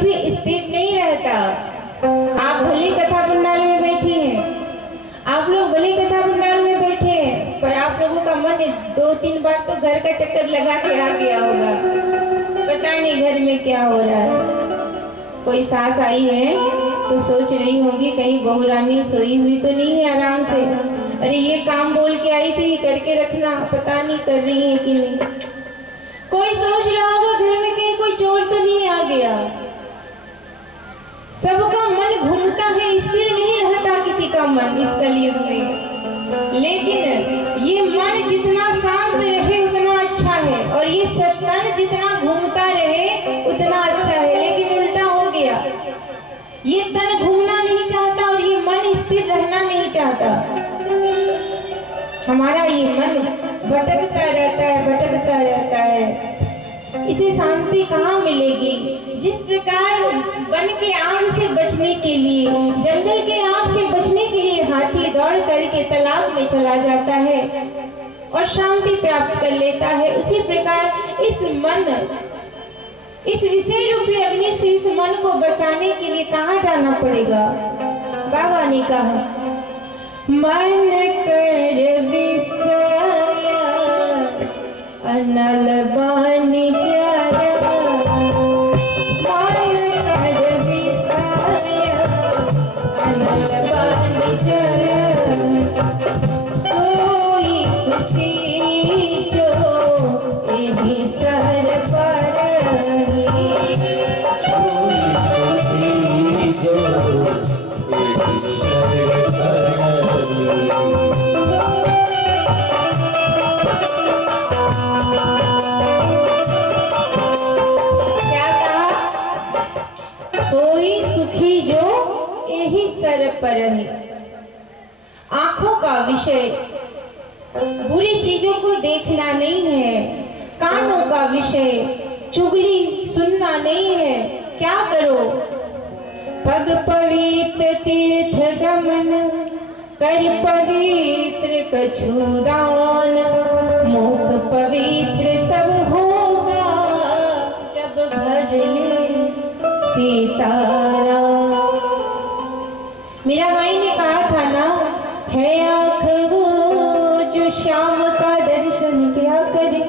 कभी स्थिर नहीं रहता। आप भले कथा पंडाल में बैठी हैं, आप लोग भले कथा पंडाल में बैठे हैं, पर आप लोगों का मन 2-3 बार तो घर का चक्कर लगा के आ गया होगा। पता नहीं घर में क्या हो रहा है। कोई सास आई है तो सोच रही होगी कहीं बहू रानी सोई हुई तो नहीं है आराम से। अरे ये काम बोल के आई थी, करके रखना, पता नहीं कर रही है कि नहीं। कोई सोच रहा होगा घर में कहीं कोई चोर तो नहीं आ गया। सबका मन घूमता है, स्थिर नहीं रहता किसी का मन इस कलयुग में। लेकिन ये मन जितना शांत रहे उतना अच्छा है, और ये तन जितना घूमता रहे उतना अच्छा है। लेकिन उल्टा हो गया, ये तन घूमना नहीं चाहता और ये मन स्थिर रहना नहीं चाहता। हमारा ये मन भटकता रहता है, भटकता रहता है। इसे शांति कहाँ मिलेगी? जिस प्रकार वन के आग से बचने के लिए, जंगल के आग से बचने के लिए हाथी दौड़ करके तालाब में चला जाता है और शांति प्राप्त कर लेता है, उसी प्रकार इस मन, इस विषय रूपी अग्नि से इस मन को बचाने के लिए कहाँ जाना पड़ेगा? बाबा ने कहा, मन कर विषय अनल बानी जरा, मन कर विषय अनल बानी जरा, सोई सुखी जो एहि सर परहि, सोई सुखी जो एहि सर परहि। क्या कहा? सोई सुखी जो एहि सर परहि। आंखों का विषय बुरी चीजों को देखना नहीं है, कानों का विषय चुगली सुनना नहीं है। क्या करो? पग पवित्र तीर्थ गमन, कर पवित्र कछु दान, मुख पवित्र तब होगा जब भजले सीताराम। मीराबाई ने कहा था ना, है आँख वो जो श्याम का दर्शन क्या करे,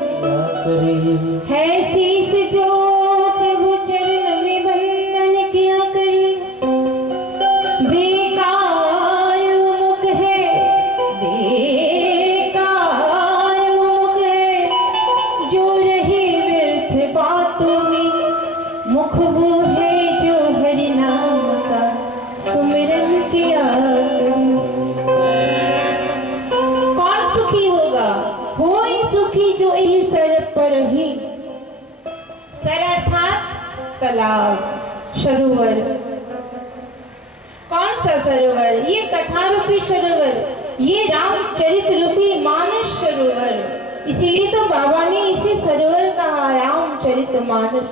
है शीस जो प्रभु चरण में बंदन क्या करे। बेकार मुख है, बेकार मुख है जो रहे व्यर्थ बातों में, मुख वो है जो हरि नाम का सुमिरन किया करे। कौन सुखी होगा? होई सुखी जो एहि सर परहि। सर अर्थात तालाब, सरोवर। कौन सा सरोवर? ये कथा रूपी सरोवर, ये रामचरित रूपी मानस सरोवर। इसीलिए तो बाबा ने इसे सरोवर कहा, रामचरित मानस।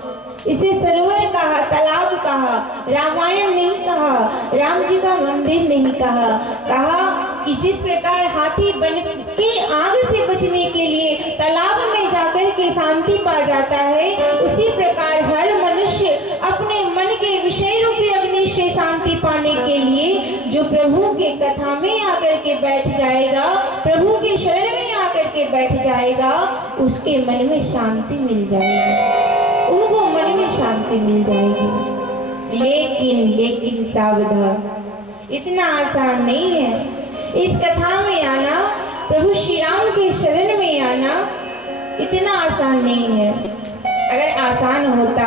इसे सरोवर कहा, तालाब कहा, रामायण नहीं कहा, राम जी का मंदिर नहीं कहा। कहा कि जिस प्रकार हाथी बन के आग से बचने के लिए तालाब में जाकर के शांति पा जाता है, उसी प्रकार हर मनुष्य अपने मन के विषय रूपी अग्नि से शांति पाने के लिए जो प्रभु के कथा में आकर के बैठ जाएगा, प्रभु के शरण में आकर के बैठ जाएगा, उसके मन में शांति मिल जाएगी, उनको मन में शांति मिल जाएगी। लेकिन सावधान, इतना आसान नहीं है। इस कथा में आना, प्रभु श्री राम के शरण में आना इतना आसान नहीं है। अगर आसान होता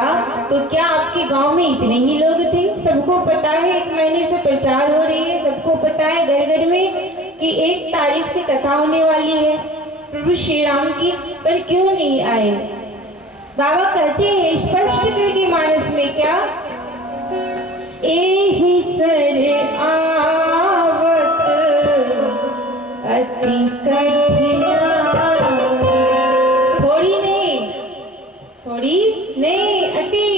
तो क्या आपके गांव में इतने ही लोग थे? सबको पता है 1 महीने से प्रचार हो रही है, सबको पता है घर घर में कि 1 तारीख से कथा होने वाली है प्रभु श्री राम की, पर क्यों नहीं आए? बाबा कहते हैं स्पष्ट करके मानस में, क्या एहि सर आवत अति कठिना। थोड़ी नहीं, अति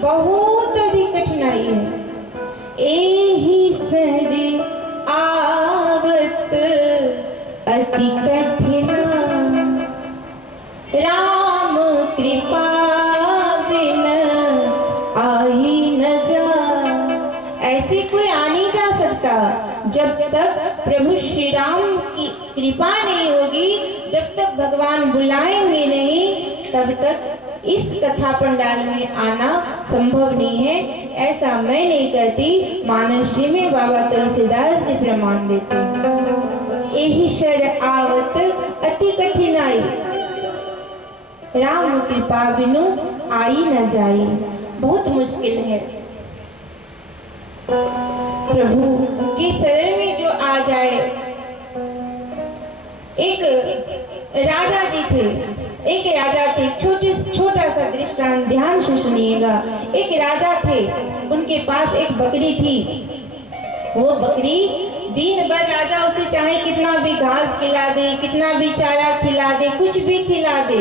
बहुत अधिक कठिनाई है। एहि सर आवत अति कठिना, राम कृपा बिन आई ऐसे कोई आ नहीं जा सकता जब तक प्रभु श्री राम की कृपा नहीं होगी, जब तक भगवान बुलाएंगे नहीं, तब तक इस कथा पंडाल में आना संभव नहीं है। ऐसा मैं नहीं कहती, मानस जी में बाबा तुलसीदास जी प्रमाण देते हैं। यही शर आवत अति कठिनाई, राम कृपा बिनु आई न जाई। बहुत मुश्किल है। प्रभु की शरण में जो आ जाए। एक राजा जी थे, एक राजा थे, छोटा सा दृष्टांत ध्यान से सुनिएगा। एक राजा थे, उनके पास एक बकरी थी। वो बकरी दिन भर राजा उसे चाहे कितना भी घास खिला दे, कितना भी चारा खिला दे, कुछ भी खिला दे,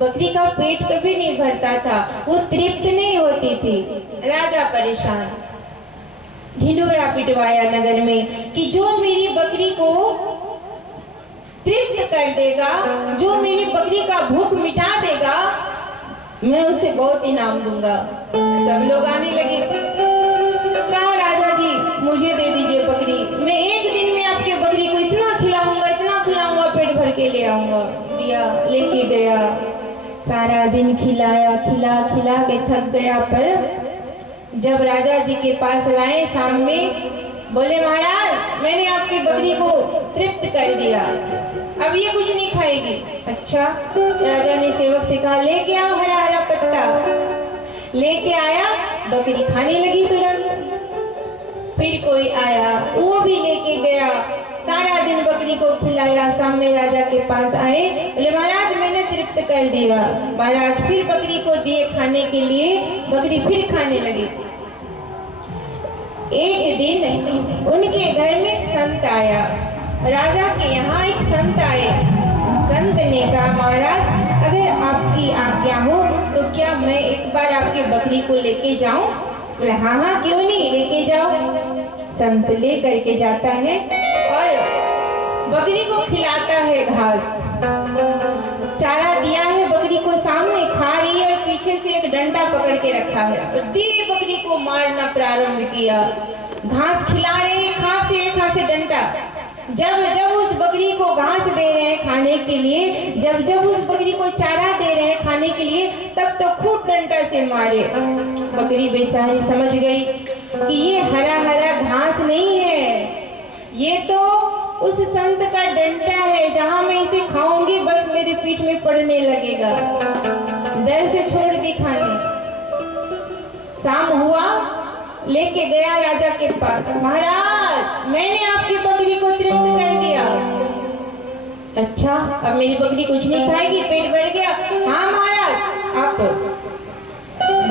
बकरी का पेट कभी नहीं भरता था, वो तृप्त नहीं होती थी। राजा परेशान, ढिंढोरा पिटवाया नगर में कि जो मेरी बकरी को तृप्त कर देगा, जो मेरी बकरी का भूख मिटा देगा, मैं उसे बहुत इनाम दूंगा। सब लोग आने लगे। कहा राजा जी मुझे दे दीजिए बकरी, मैं एक दिन में आपके बकरी को इतना खिलाऊंगा, पेट भर के ले आऊंगा। दिया, लेके गया, सारा दिन खिलाया, खिला के थक गया। पर जब राजा जी के पास लाए शाम में, बोले महाराज मैंने आपकी बकरी को तृप्त कर दिया, अब ये कुछ नहीं खाएगी। अच्छा, राजा ने सेवक से कहा लेके आओ हरा हरा पत्ता। लेके आया, बकरी खाने लगी तुरंत। फिर कोई आया, वो भी लेके गया, सारा दिन बकरी को खिलाया। शाम में राजा के पास आए, बोले महाराज मैंने तृप्त कर दिया। महाराज फिर बकरी को दिए खाने के लिए, बकरी फिर खाने लगी। एक दिन उनके घर में एक संत आया, राजा के यहाँ एक संत आए। संत ने कहा महाराज अगर आपकी आज्ञा हो तो क्या मैं एक बार आपके बकरी को लेके जाऊं? बोले हाँ क्यों नहीं, लेके जाओ। संत ले करके जाता है और बकरी को खिलाता है घास। चारा दिया है, बकरी को सामने खा रही है, पीछे से एक डंडा पकड़ के रखा है, तो दी बकरी को मारना प्रारंभ किया। घास खिला रहे हैं, खांसे डंडा। जब उस बकरी को घास दे रहे हैं खाने के लिए, जब उस बकरी को चारा दे रहे हैं खाने के लिए, तब तो खूब डंडा से मारे। बकरी बेचारी समझ गई कि ये हरा हरा घास नहीं है, ये तो उस संत का डंडा है, जहां मैं इसे खाऊंगी बस मेरे पीठ में पड़ने लगेगा। डर से छोड़ दी खाने। शाम हुआ, लेके गया राजा के पास, महाराज मैंने आपकी बकरी को तृप्त कर दिया। अच्छा, अब मेरी बकरी कुछ नहीं खाएगी, पेट भर गया? हाँ महाराज आप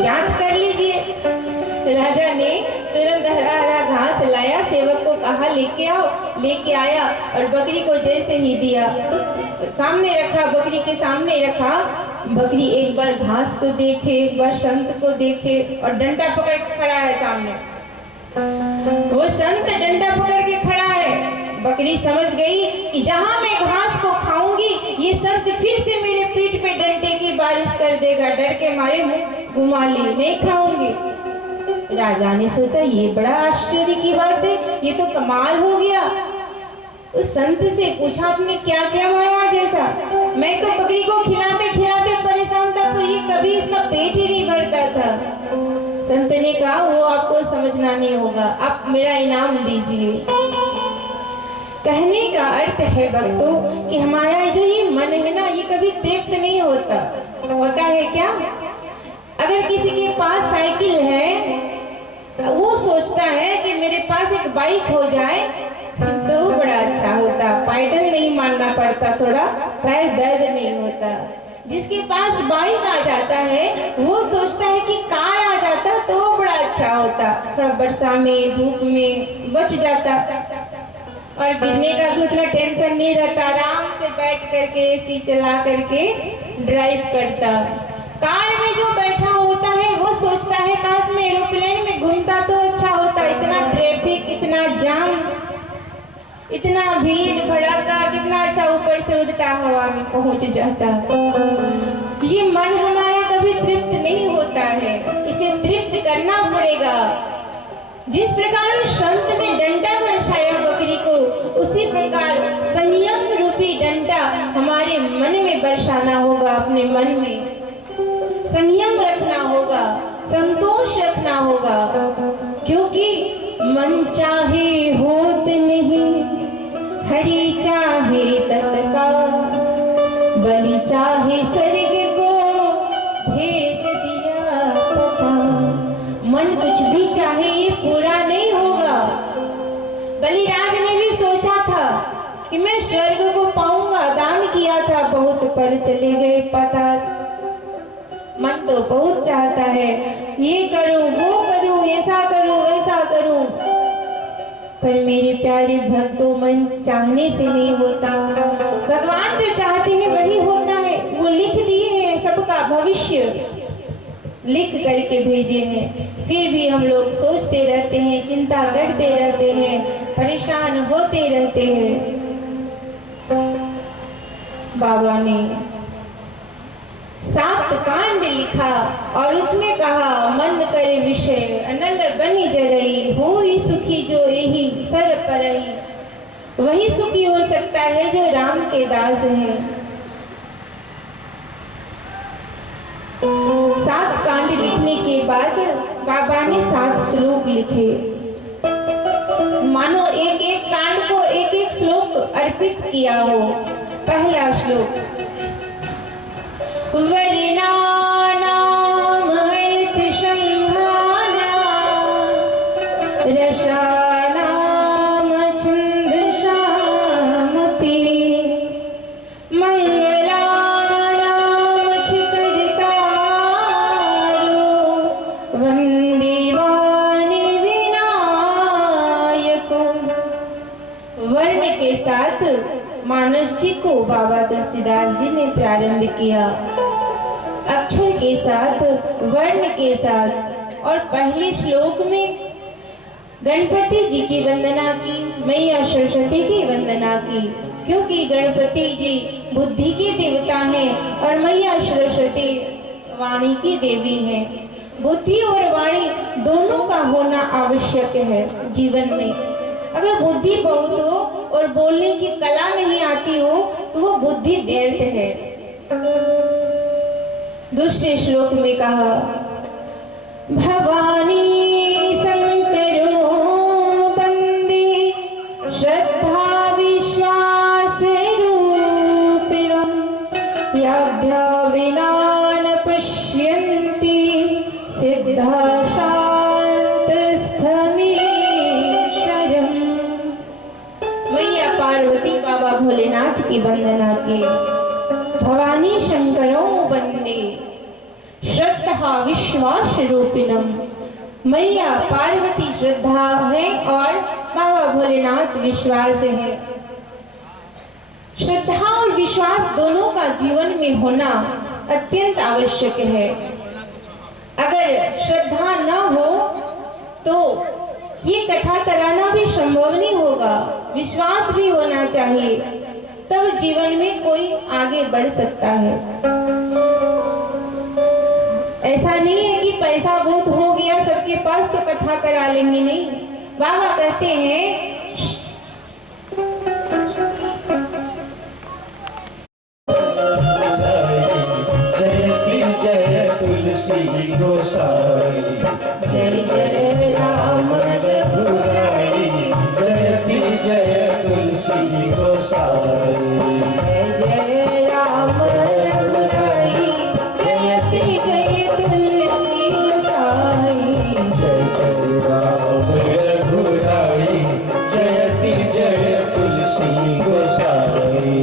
जांच कर लीजिए। राजा ने तुरंत हरा हरा घास लाया, सेवक को कहा लेके आओ। लेके आया और बकरी को जैसे ही दिया, सामने रखा, बकरी के सामने रखा। बकरी एक बार घास को देखे, एक बार संत को देखे, और डंडा पकड़ के खड़ा है सामने। वो संत डंडा पकड़ के खड़ा है। बकरी समझ गई कि जहां मैं घास को खाऊंगी, ये संत फिर से मेरे पीठ पे डंडे की बारिश कर देगा। डर के मारे मुंह घुमा ली, नहीं खाऊंगी। राजा ने सोचा ये बड़ा आश्चर्य की बात है, ये तो कमाल हो गया। उस संत से पूछा आपने क्या क्या महाराज ऐसा? मैं तो बकरी को खिलाते खिलाते परेशान था, पर ये कभी इसका पेट ही नहीं भरता था। संत ने कहा वो आपको समझना नहीं होगा, आप मेरा इनाम दीजिए। कहने का अर्थ है भक्तों कि हमारा जो ये मन है ना, ये कभी तृप्त नहीं होता। होता है क्या? अगर किसी के पास साइकिल है, वो सोचता है कि मेरे पास एक बाइक हो जाए तो बड़ा अच्छा होता, पैडल नहीं मारना पड़ता, थोड़ा पैर दर्द नहीं होता। जिसके पास बाइक आ जाता है वो सोचता है कि कार आ जाता तो वो बड़ा अच्छा होता, थोड़ा वर्षा में धूप में बच जाता और गिरने का भी उतना टेंशन नहीं रहता, आराम से बैठ करके एसी चला करके ड्राइव करता। कार में जो बैठा होता है वो सोचता है काश मैं एरोप्लेन में घूमता तो अच्छा होता, इतना ट्रैफिक, इतना जाम, इतना भीड़ भड़का, कितना अच्छा ऊपर से उड़ता हवा में पहुंच जाता। ये मन हमारा कभी तृप्त नहीं होता है, इसे तृप्त करना पड़ेगा। जिस प्रकार संत ने डंडा बरसाया बकरी को, उसी प्रकार संयम रूपी डंडा हमारे मन में बरसाना होगा। अपने मन में संयम रखना होगा, संतोष रखना होगा, क्योंकि मन चाहे होत नहीं, हरि चाहे तत्काल, बलि चाहे स्वर्ग को भेज दिया पता। मन कुछ भी चाहे ये पूरा नहीं होगा। बलिराज ने भी सोचा था कि मैं स्वर्ग को पाऊंगा, दान किया था बहुत, पर चले गए पाताल। मन तो बहुत चाहता है ये करूं, वो करूं, ऐसा करूं, वैसा करूं, पर मेरे प्यारे भक्तों मन चाहने से नहीं होता। भगवान जो चाहते हैं वही होता है। वो लिख दिए हैं, सबका भविष्य लिख करके भेजे हैं, फिर भी हम लोग सोचते रहते हैं, चिंता करते रहते हैं, परेशान होते रहते हैं। बाबा ने 7 कांड लिखा और उसमें कहा, मन करे विषय अनल बनी जरई, हो ही सुखी जो यही सर परई। वही सुखी हो सकता है जो राम के दास है। 7 कांड लिखने के बाद बाबा ने 7 श्लोक लिखे। मानो एक एक कांड को एक एक श्लोक अर्पित किया हो। पहला श्लोक, वर्णानाम अर्थ संहाना, रसानाम छंदसामपि, मंगलानाम छिकरितारो, वंदे वाणी विनायको। वर्ण के साथ मानस जी को बाबा तुलसीदास जी ने प्रारंभ किया, अक्षर के साथ, वर्ण के साथ। और पहले श्लोक में गणपति जी की वंदना की, मैया सरस्वती की वंदना की, क्योंकि गणपति जी बुद्धि के देवता हैं और मैया सरस्वती वाणी की देवी हैं। बुद्धि और वाणी दोनों का होना आवश्यक है जीवन में। अगर बुद्धि बहुत हो और बोलने की कला नहीं आती हो तो वो बुद्धि व्यर्थ है। दूसरे श्लोक में कहा, भवानी शंकरो वंदे श्रद्धा विश्वास रूपिणं, याभ्या विना न पश्यन्ति सिद्धा शांतस्थमीश्वरम्। मैया पार्वती बाबा भोलेनाथ की वंदना की। भवानी शंकरों वंदे श्रद्धा विश्वास रूपिणम। मैया पार्वती श्रद्धा है और बाबा भोलेनाथ विश्वास है। श्रद्धा और विश्वास दोनों का जीवन में होना अत्यंत आवश्यक है। अगर श्रद्धा न हो तो ये कथा कराना भी संभव नहीं होगा। विश्वास भी होना चाहिए, तब जीवन में कोई आगे बढ़ सकता है। ऐसा नहीं है कि पैसा बहुत हो गया सबके पास तो कथा करा लेंगे, नहीं। बाबा कहते हैं जय तुलसी गोसाई, जय जय राम रघुराई, जय तुलसी गोसाई, जय जय राम रघुराई, जय तुलसी गोसाई। जय राम रघुराई, जय तुलसी गोसाई।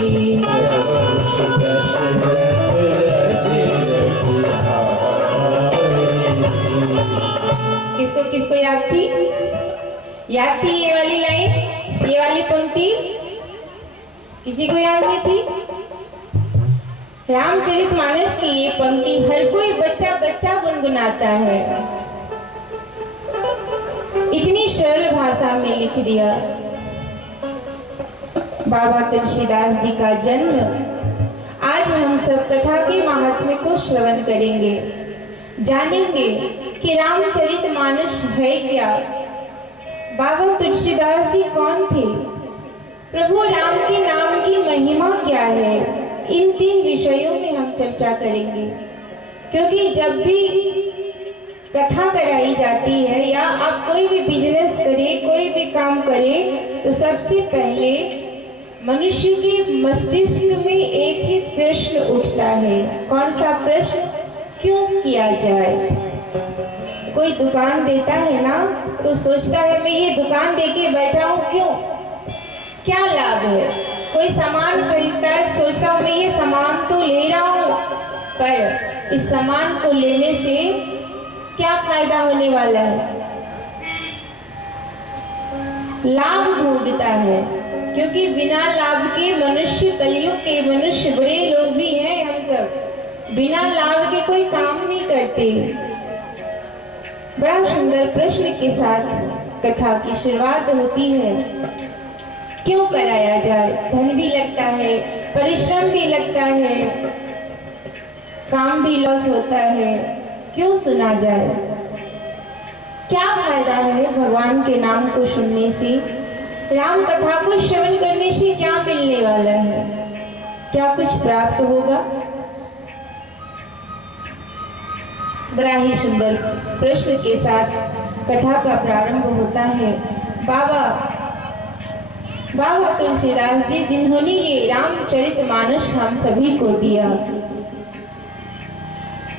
वंश दशरथ अजर किसको किसको याद थी? याद थी ये वाली लाइन, ये वाली पंक्ति? किसी को याद नहीं थी? रामचरितमानस की ये पंक्ति हर कोई बच्चा बच्चा गुनगुनाता है। इतनी सरल भाषा में लिख दिया। बाबा तुलसीदास जी का जन्म, आज हम सब कथा के महात्म्य को श्रवण करेंगे, जानेंगे कि रामचरितमानस है क्या, बाबा तुलसीदास जी कौन थे, प्रभु राम के नाम की महिमा क्या है। इन 3 विषयों में हम चर्चा करेंगे, क्योंकि जब भी कथा कराई जाती है या आप कोई भी बिजनेस करे, कोई भी काम करे, तो सबसे पहले मनुष्य के मस्तिष्क में एक ही प्रश्न उठता है। कौन सा प्रश्न? क्यों किया जाए। कोई दुकान देता है ना, तो सोचता है मैं ये दुकान देके बैठा हूँ, क्यों, क्या लाभ है। कोई सामान खरीदता है, सोचता हूँ मैं ये सामान तो ले रहा हूँ, पर इस सामान को लेने से क्या फायदा होने वाला है। लाभ ढूंढता है, क्योंकि बिना लाभ के मनुष्य, कलयुग के मनुष्य बड़े लोग भी हैं, हम सब बिना लाभ के कोई काम नहीं करते। बड़ा सुंदर प्रश्न के साथ कथा की शुरुआत होती है। क्यों कराया जाए? धन भी लगता है, परिश्रम भी लगता है, काम भी लॉस होता है, क्यों सुना जाए। क्या फायदा है भगवान के नाम को सुनने से, राम कथा को श्रवण करने से क्या मिलने वाला है, क्या कुछ प्राप्त होगा। बड़ा ही सुंदर प्रश्न के साथ कथा का प्रारंभ होता है। बाबा तुलसीदास जी, जिन्होंने ये रामचरितमानस हम सभी को दिया।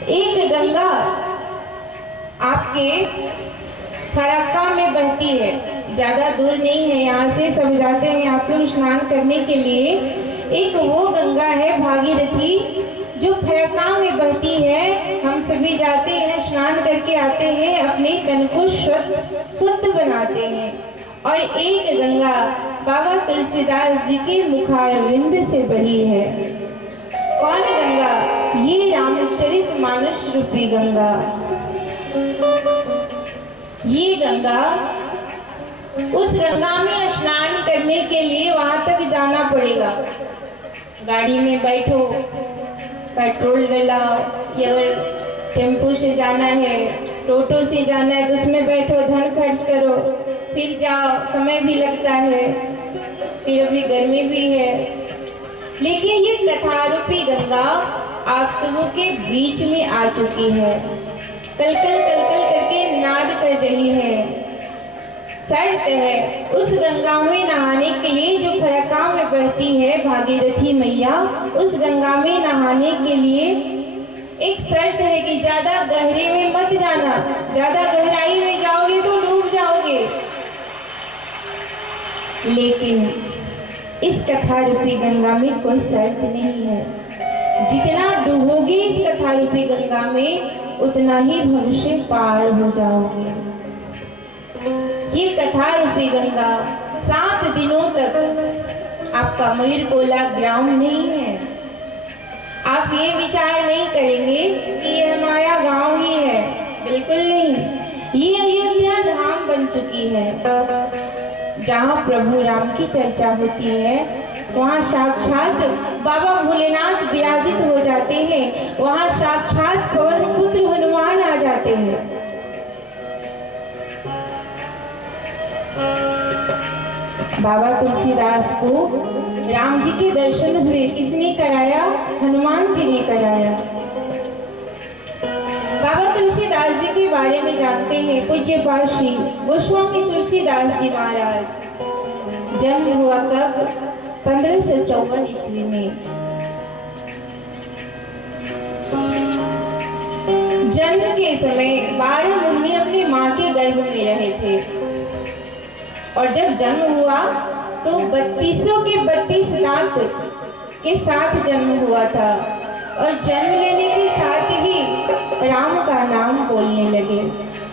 एक गंगा आपके फरक्का में बहती है, ज्यादा दूर नहीं है, यहाँ से सब जाते हैं आप लोग स्नान करने के लिए। एक वो गंगा है भागीरथी, जो फरक्का में बहती है। हम सभी जाते हैं, स्नान करके आते हैं, अपने तन को शुद्ध बनाते हैं। और एक गंगा बाबा तुलसीदास जी के मुखारविंद से बही है। कौन गंगा? ये रामचरितमानस रूपी गंगा। ये गंगा, उस गंगा में स्नान करने के लिए वहां तक जाना पड़ेगा। गाड़ी में बैठो, पेट्रोल डलाओ, या टेम्पो से जाना है, टोटो से जाना है, तो उसमें बैठो, धन खर्च करो, फिर जाओ, समय भी लगता है, फिर अभी गर्मी भी है। लेकिन ये कथा रूपी गंगा आप सबों के बीच में आ चुकी है, कलकल कलकल करके नाद कर रही है। शर्त है उस गंगा में नहाने के लिए, जो फरक्का में बहती है भागीरथी मैया, उस गंगा में नहाने के लिए एक शर्त है कि ज्यादा गहरे में मत जाना, ज्यादा गहराई में जाओगे तो डूब जाओगे। लेकिन इस कथा रूपी गंगा में कोई शर्त नहीं है। जितना डूबोगे इस कथा रूपी गंगा में, उतना ही भविष्य पार हो जाओगे। ये कथा रूपी गंगा 7 दिनों तक आपका मयूरकोला ग्राम नहीं है। आप ये विचार नहीं करेंगे कि ये हमारा गांव ही है, बिल्कुल नहीं। ये अयोध्या धाम बन चुकी है। जहाँ प्रभु राम की चर्चा होती है, वहाँ साक्षात बाबा भोलेनाथ विराजित हो जाते हैं, वहाँ साक्षात पवन पुत्र हनुमान आ जाते हैं। बाबा तुलसीदास को राम जी के दर्शन हुए, किसने कराया? हनुमान जी ने कराया। बाबा तुलसीदास जी के बारे में जानते हैं। पूज्य पाद श्री गोस्वामी तुलसीदास जी महाराज, जन्म हुआ कब? 1554 ईस्वी में। जन्म के समय 12 महीने अपनी माँ के गर्भ में रहे थे, और जब जन्म हुआ तो 32 के 32 दांत के साथ जन्म हुआ था और जन्म लेने के साथ ही राम का नाम बोलने लगे।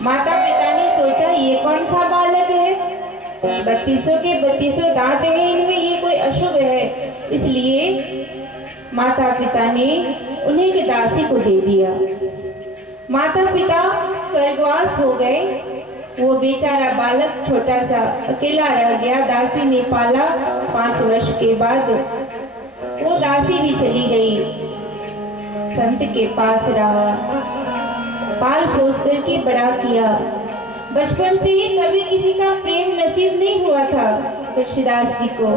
माता पिता ने सोचा ये कौन सा बालक है, 32 के 32 दांत हैं इनमें, ये कोई अशुभ है। इसलिए माता पिता ने उन्हें एक दासी को दे दिया। माता पिता स्वर्गवास हो गए। वो बेचारा बालक छोटा सा अकेला रह गया। दासी ने पाला। 5 वर्ष के बाद वो दासी भी चली गई। संत के पास रहा, पाल पोस करके बड़ा किया। बचपन से ही कभी किसी का प्रेम नसीब नहीं हुआ था तुलसीदास जी को।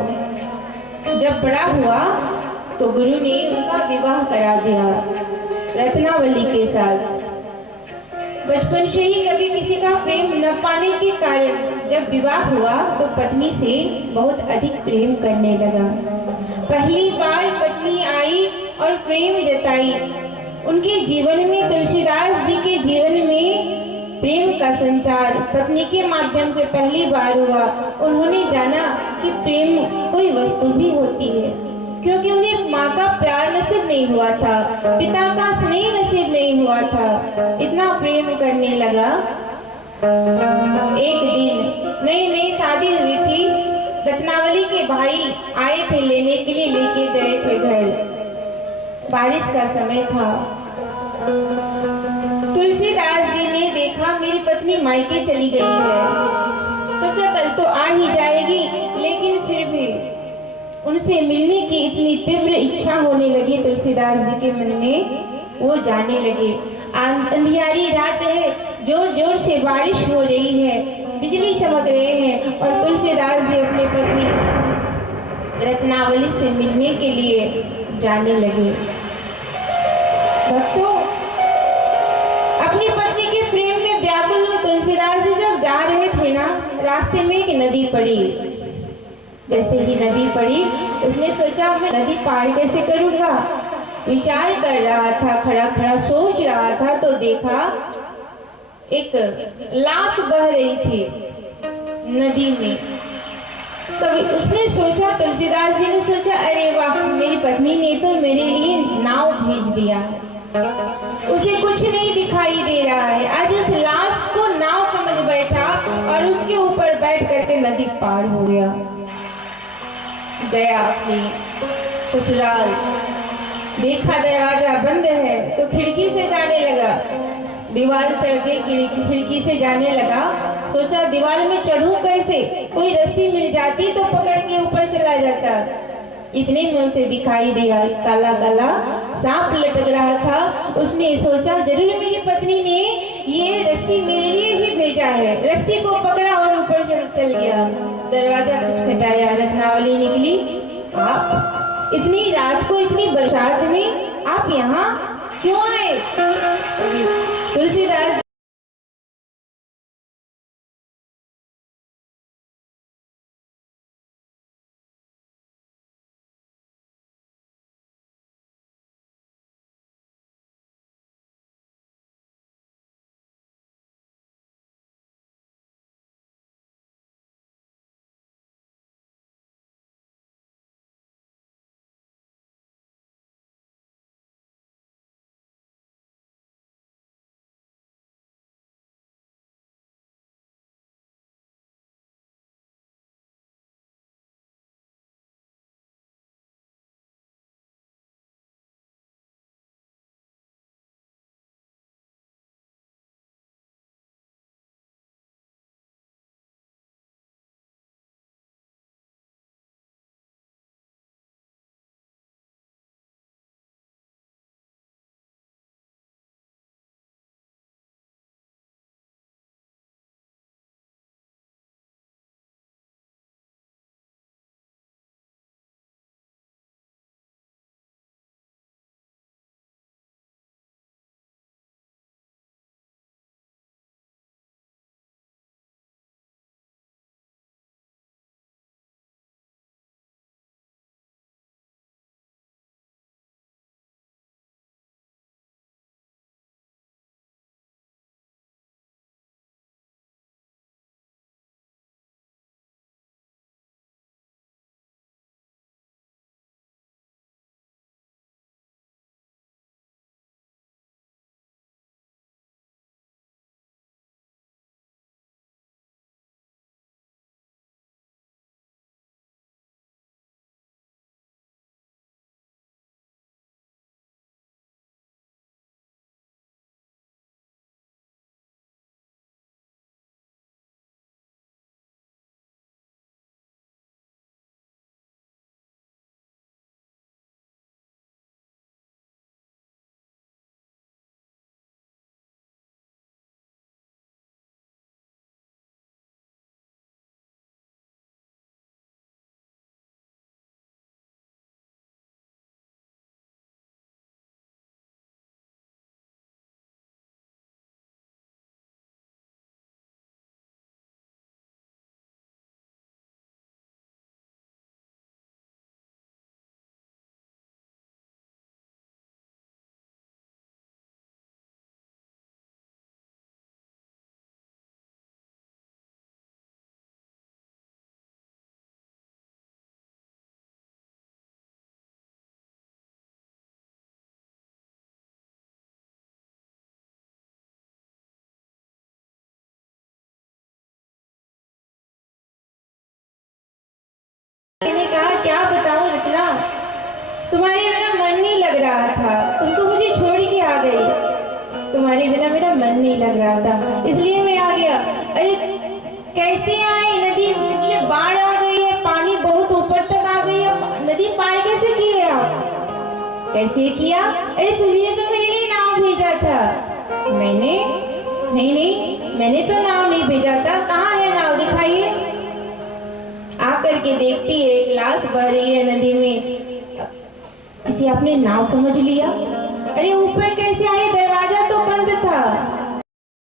जब बड़ा हुआ तो गुरु ने उनका विवाह करा दिया रत्नावली के साथ। बचपन से ही कभी किसी का प्रेम न पाने के कारण जब विवाह हुआ तो पत्नी से बहुत अधिक प्रेम करने लगा। पहली बार पत्नी आई और प्रेम जताई। उनके जीवन में, तुलसीदास जी के जीवन में प्रेम का संचार पत्नी के माध्यम से पहली बार हुआ। उन्होंने जाना कि प्रेम कोई वस्तु भी होती है, क्योंकि उन्हें माँ का प्यार नसीब नहीं हुआ था, पिता का स्नेह नसीब नहीं हुआ था। इतना प्रेम करने लगा। एक दिन नई नई शादी हुई थी। रत्नावली के भाई आए थे लेने के लिए, लेके गए थे घर। बारिश का समय था। तुलसीदास जी ने देखा मेरी पत्नी मायके चली गई है। सोचा कल तो आ ही जाएगी, लेकिन फिर भी उनसे मिलने की इतनी तीव्र इच्छा होने लगी तुलसीदास जी के मन में। वो जाने लगे। अंधियारी रात है, जोर जोर से बारिश हो रही है, बिजली चमक रहे हैं और तुलसीदास जी अपनी पत्नी रत्नावली से मिलने के लिए जाने लगे। भक्तों, अपनी पत्नी के प्रेम में व्याकुल हुए तुलसीदास जी जब जा रहे थे ना, रास्ते में एक नदी पड़ी। जैसे ही नदी पड़ी, उसने सोचा मैं नदी पार कैसे करूंगा। विचार कर रहा था, खड़ा खड़ा सोच रहा था तो देखा एक लाश बह रही थी नदी में। तभी उसने सोचा, तुलसीदास जी ने सोचा, अरे वाह, मेरी पत्नी ने तो मेरे लिए नाव भेज दिया। उसे कुछ नहीं दिखाई दे रहा है। आज उस लाश को नाव समझ बैठा और उसके ऊपर बैठ करके नदी पार हो गया। गया अपनी ससुराल। देखा दरवाजा बंद है तो खिड़की से जाने लगा। दीवार चढ़ के खिड़की से जाने लगा। सोचा दीवार में चढ़ूं कैसे, कोई रस्सी मिल जाती तो पकड़ के ऊपर चला जाता। इतने में उसे दिखाई दिया काला काला सांप लटक रहा था। उसने सोचा जरूर मेरी पत्नी ने ये रस्सी मेरे लिए ही भेजा है। रस्सी को पकड़ा और ऊपर चल गया। दरवाजा खटखटाया, रत्नावली निकली। आप इतनी रात को, इतनी बरसात में आप यहाँ क्यों आए? तुलसीदास मैंने कहा क्या बताऊं रत्ना, तुम्हारे बिना मन नहीं लग रहा था, तुम तो मुझे छोड़ के आ गई, तुम्हारे बिना मेरा मन नहीं लग रहा था इसलिए मैं आ गया। अरे कैसे आए, नदी में बाढ़ आ गई है, पानी बहुत ऊपर तक आ गई है, नदी पार कैसे किए आप? कैसे किया? अरे तुमने तो मेरे लिए नाव भेजा था। मैंने? नहीं, मैंने तो नाव नहीं भेजा था। कहाँ है नाव, दिखाइए। आकर के देखती है एक लाश बह रही है नदी में। इसे आपने नाव समझ लिया? अरे ऊपर